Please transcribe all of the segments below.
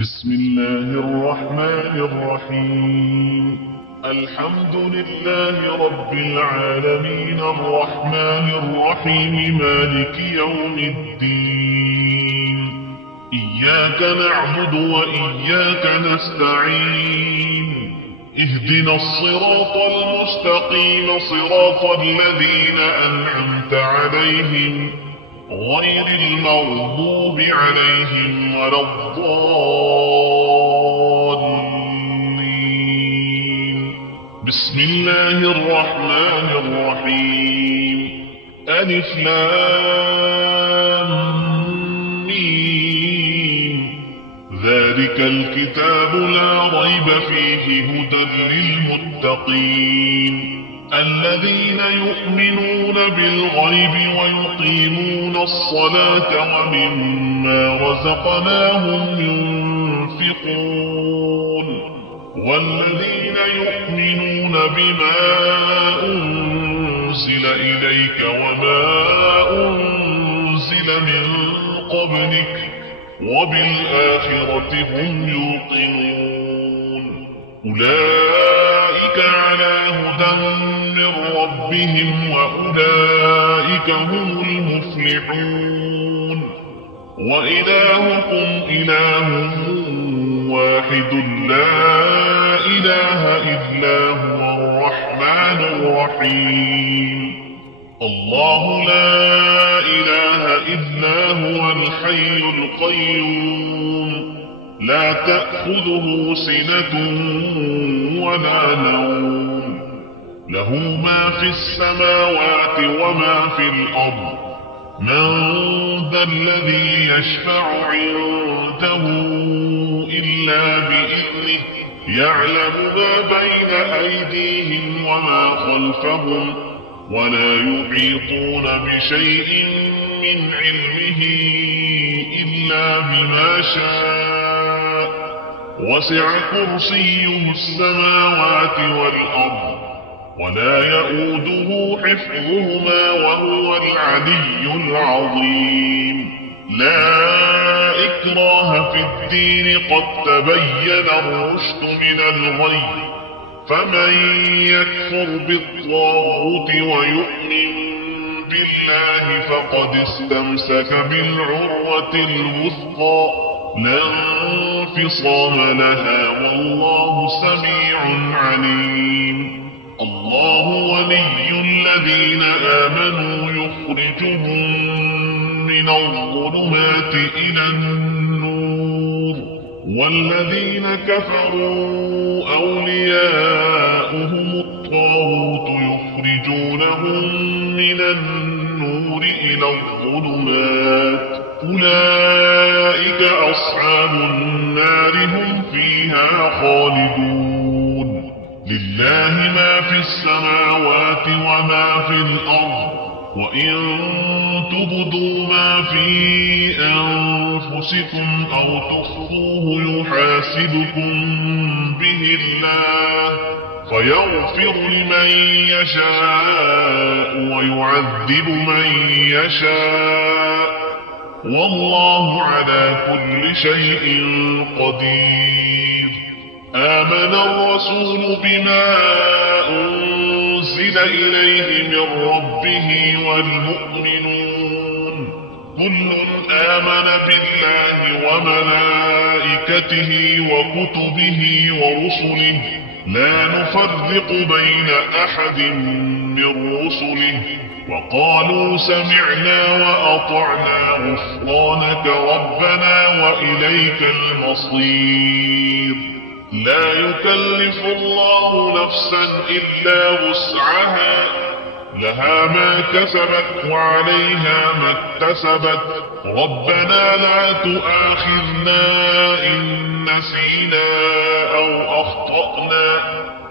بسم الله الرحمن الرحيم. الحمد لله رب العالمين الرحمن الرحيم مالك يوم الدين. إياك نعبد وإياك نستعين. اهدنا الصراط المستقيم صراط الذين أنعمت عليهم غير المغضوب عليهم ولا الضالين. بسم الله الرحمن الرحيم. ألف لام ميم. ذلك الكتاب لا ريب فيه هدى للمتقين الذين يؤمنون بالغيب ويقيمون الصلاة ومما رزقناهم ينفقون والذين يؤمنون بما أنزل إليك وما أنزل من قبلك وبالآخرة هم يوقنون. أولئك على هدى من ربهم وأولئك هم المفلحون. وإلهكم إله واحد لا إله إلا هو الرحمن الرحيم. الله لا إله إلا هو الحي القيوم لا تأخذه سنة ولا نوم له ما في السماوات وما في الأرض. من ذا الذي يشفع عنده إلا بإذنه يعلم ما بين أيديهم وما خلفهم ولا يحيطون بشيء من علمه إلا بما شاء. وسع كرسيه السماوات والأرض ولا يؤوده حفظهما وهو العلي العظيم. لا إكراه في الدين قد تبين الرشد من الغي. فمن يكفر بالطاغوت ويؤمن بالله فقد استمسك بالعروة الوثقى لا انفصام لها والله سميع عليم. الله ولي الذين آمنوا يخرجهم من الظلمات إلى النور والذين كفروا أولياؤهم الطاغوت يخرجونهم من النور إلى الظلمات. أولئك أصحاب النار هم فيها خالدون. لله ما في السماوات وما في الأرض وإن تبدوا ما في أنفسكم أو تخفوه يحاسبكم به الله فيغفر لمن يشاء ويعذب من يشاء والله على كل شيء قدير. آمن الرسول بما أنزل إليه من ربه والمؤمنون كل آمن بالله وملائكته وكتبه ورسله لا نفرق بين أحد من رسله وقالوا سمعنا وأطعنا غفرانك ربنا وإليك المصير. لا يكلف الله نفسا إلا وسعها لها ما كسبت وعليها ما اكتسبت. ربنا لا تؤاخذنا إن نسينا أو أخطأنا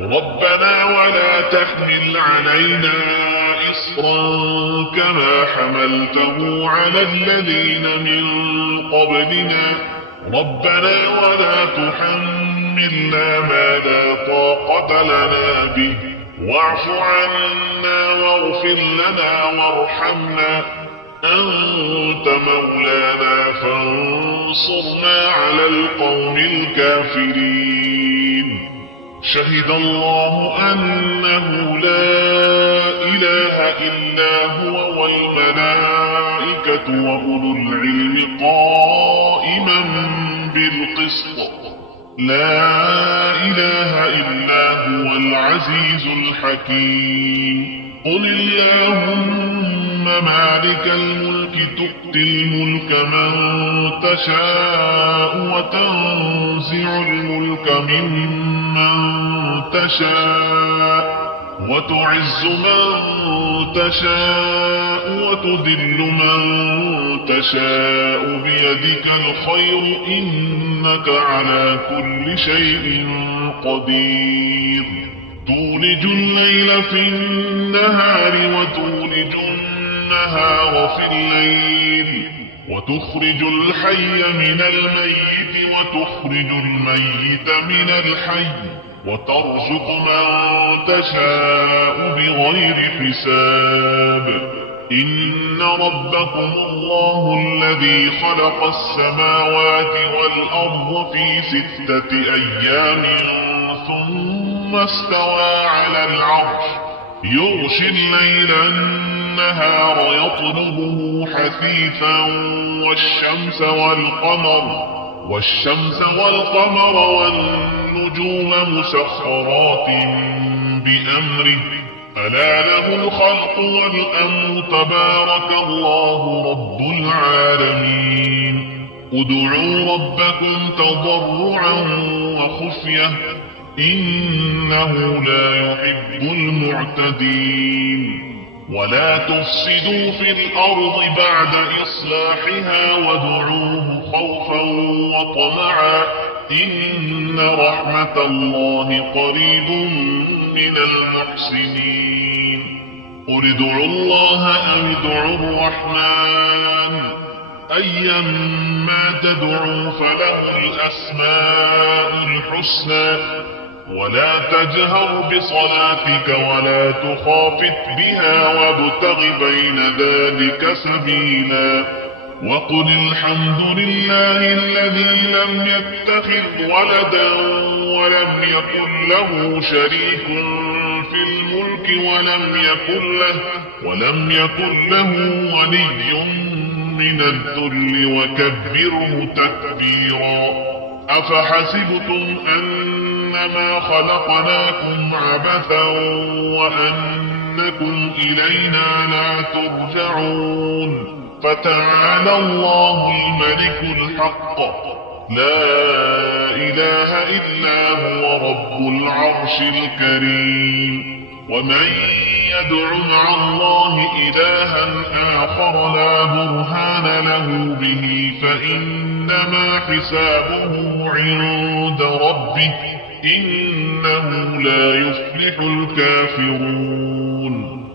ربنا ولا تحمل علينا إصرا كما حملته على الذين من قبلنا ربنا ولا تحملنا ما لا طاقة لنا به واعف عنا واغفر لنا وارحمنا أنت مولانا فانصرنا على القوم الكافرين. شهد الله أنه لا إله إلا هو والملائكة وأولو العلم قائما بالقسط. لا إله إلا هو العزيز الحكيم. قل اللهم مالك الملك تؤتي الملك من تشاء وتنزع الملك ممن تشاء وتعز من تشاء وتذل من تشاء بيدك الخير إنك على كل شيء قدير. تولج الليل في النهار وتولج النهار في الليل وتخرج الحي من الميت وتخرج الميت من الحي وترزق من تشاء بغير حساب. إن ربكم الله الذي خلق السماوات والأرض في 6 أيام ثم استوى على العرش يغشي الليل النهار يطلبه حثيثا والشمس والقمر والنجوم مسخرات بأمره ألا له الخلق والأمر تبارك الله رب العالمين. ادعوا ربكم تضرعا وخفية إنه لا يحب المعتدين. ولا تفسدوا في الأرض بعد إصلاحها وادعوه خوفا وطمعا إن رحمة الله قريب من المحسنين. قل ادعوا الله أو ادعوا الرحمن أيما تدعوا فله الأسماء الحسنى. ولا تجهر بصلاتك ولا تخافت بها وابتغ بين ذلك سبيلا. وقل الحمد لله الذي لم يتخذ ولدا ولم يكن له شريك في الملك ولم يكن له ولي من الذل وكبره تكبيرا. أفحسبتم أنما خلقناكم عبثا وأنكم إلينا لا ترجعون. فتعالى الله الملك الحق لا إله إلا هو رب العرش الكريم. ومن يدع مع الله إلها آخر لا برهان له به فإنما حسابه عند ربه إنه لا يفلح الكافرون.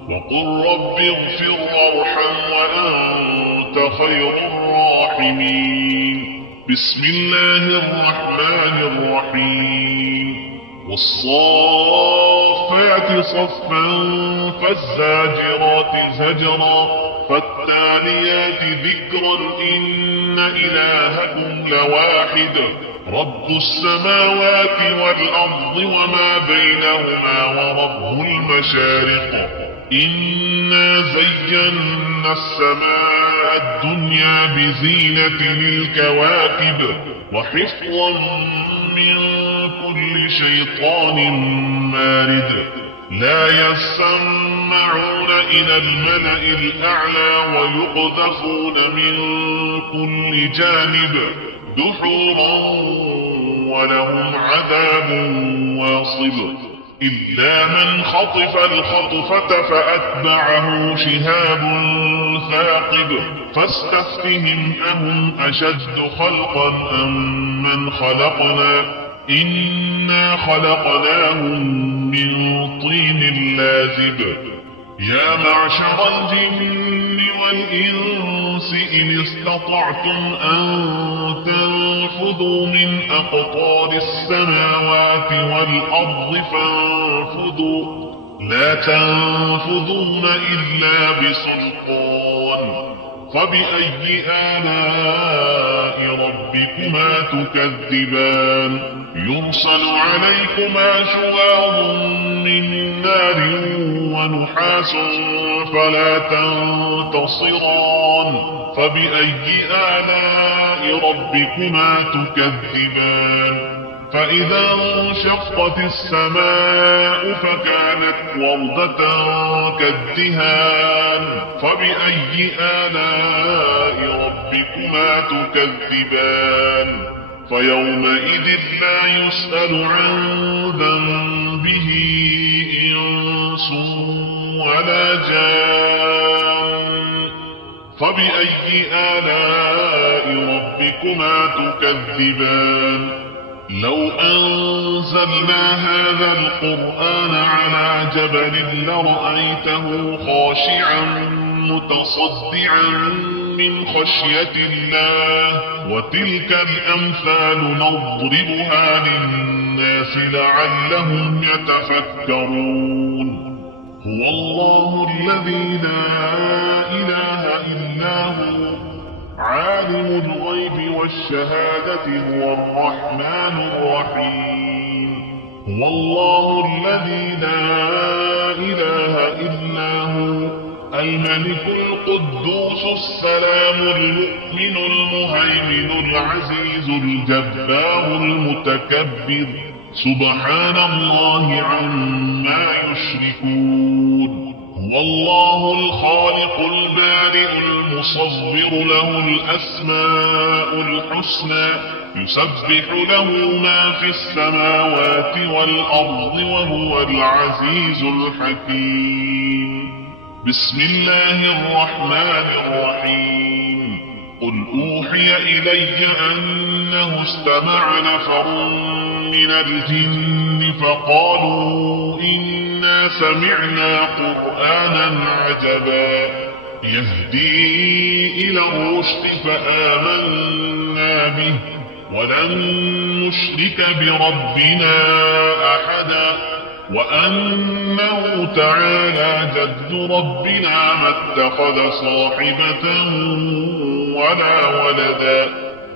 وقل رب اغفر وارحم وأنت خير الراحمين. بسم الله الرحمن الرحيم. والصافات صفا فالزاجرات زجرا فالتاليات ذكرا إن إلهكم لواحد رب السماوات والأرض وما بينهما ورب المشارق. إنا زينا السماء الدنيا بزينة الكواكب وحفظا من كل شيطان مارد. لا يسمعون إلى الملأ الأعلى ويقذفون من كل جانب دحورا ولهم عذاب واصب. إلا من خطف الخطفة فأتبعه شهاب ثاقب. فاستفتهم أهم أشد خلقا أم من خلقنا إنا خلقناهم من طين لازب. يا معشر الجن والإنس إن استطعتم أن تنفذوا من أقطار السماوات والأرض فانفذوا لا تنفذون إلا بسلطان. فبأي آلاء ربكما تكذبان يرسل عليكما شواظ من نار ونحاس فلا تنتصران فبأي آلاء ربكما تكذبان فإذا انشقت السماء فكانت وردة كالدهان فبأي آلاء ربكما تكذبان فيومئذ لا يسأل عن ذنبه إنس ولا جان فبأي آلاء ربكما تكذبان لو أنزلنا هذا القرآن على جبل لرأيته خاشعا متصدعا من خشية الله وتلك الأمثال نضربها للناس لعلهم يتفكرون هو الله الذي لا إله إلا هو عالم الغيب والشهادة هو الرحمن الرحيم هو الله الذي لا إله إلا هو الملك القدوس السلام المؤمن المهيمن العزيز الجبار المتكبر سبحان الله عما يشركون هو الله الخالق البارئ المصور له الأسماء الحسنى يسبح له ما في السماوات والأرض وهو العزيز الحكيم بسم الله الرحمن الرحيم قل أوحي إلي أنه استمع نفر من الجن فقالوا إنا سمعنا قرآنا عجبا يهدي إلى الرشد فآمنا به ولن نشرك بربنا أحدا وأنه تعالى جد ربنا ما اتخذ صاحبة ولا ولدا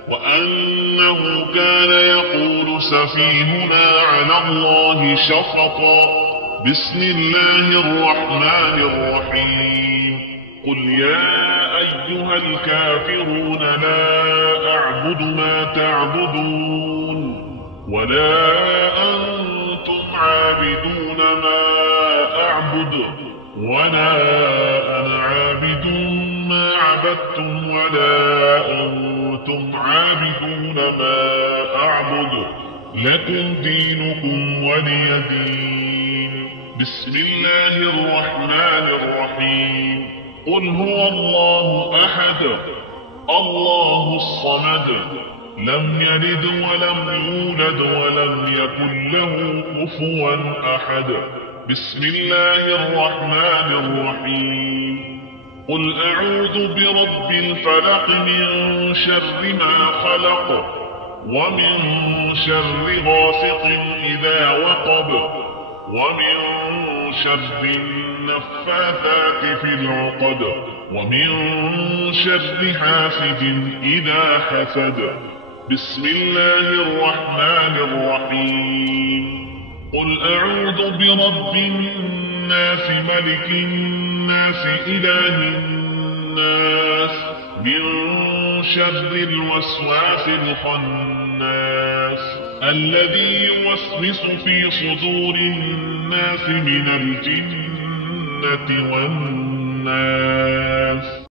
وأنه كان يقول سفيهنا على الله شططا بسم الله الرحمن الرحيم قل يا أيها الكافرون لا أعبد ما تعبدون ولا أنتم عابدون ما أعبد ولا أنا عابد ما عبدتم ولا أنتم عابدون ما أعبد لكم دينكم ولي دين بسم الله الرحمن الرحيم قل هو الله أحد الله الصمد لم يلد ولم يولد ولم يكن له كفوا أحد بسم الله الرحمن الرحيم قل أعوذ برب الفلق من شر ما خلق ومن شر غاسق إذا وقب ومن شر النفاثات في العقد ومن شر حاسد إذا حسد بسم الله الرحمن الرحيم قل أعوذ برب الناس ملك الناس إله الناس من شر الوسواس الخناس الذي يوسوس في صدور الناس من الجنة والناس